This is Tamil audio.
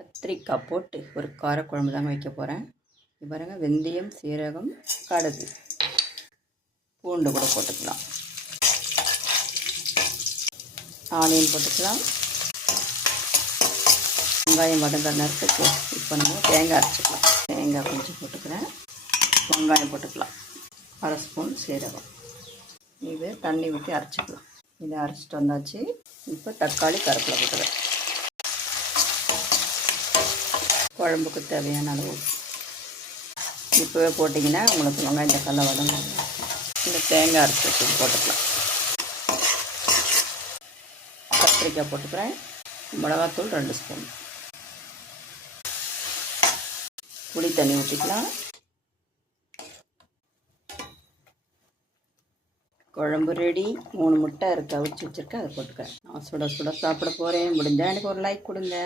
கத்திரிக்காய் போட்டு ஒரு காரக்குழம்பு தாங்க வைக்க போகிறேன். இது பாருங்க, வெந்தயம், சீரகம், கடுகு, பூண்டு கூட போட்டுக்கலாம். ஆனியன் போட்டுக்கலாம். வெங்காயம் வதங்குற நேரத்துக்கு இப்போ நம்ம தேங்காய் அரைச்சிக்கலாம். தேங்காய் கொஞ்சம் போட்டுக்கிறேன். வெங்காயம் போட்டுக்கலாம். 1/2 ஸ்பூன் சீரகம். இது தண்ணி ஊற்றி அரைச்சிக்கலாம். இதை அரைச்சிட்டு வந்தாச்சு. இப்போ தக்காளி, கருவேப்பிலை போட்டுக்கிறேன். குழம்புக்கு தேவையான அளவு இப்போவே போட்டிங்கன்னா உங்களுக்கு வெங்காயம் தக்காளி வதங்கும். இந்த தேங்காய் அரைச்சி போட்டுக்கலாம். கத்திரிக்காய் போட்டுக்கிறேன். மிளகாத்தூள் 2 ஸ்பூன். புளி தண்ணி ஊற்றிக்கலாம். குழம்பு ரெடி. 3 முட்டை அவிச்சு வச்சுருக்கேன், அதை போட்டுக்கிறேன். நான் சுட சுட சாப்பிட போகிறேன். முடிஞ்சால் எனக்கு ஒரு லைக் கொடுங்க.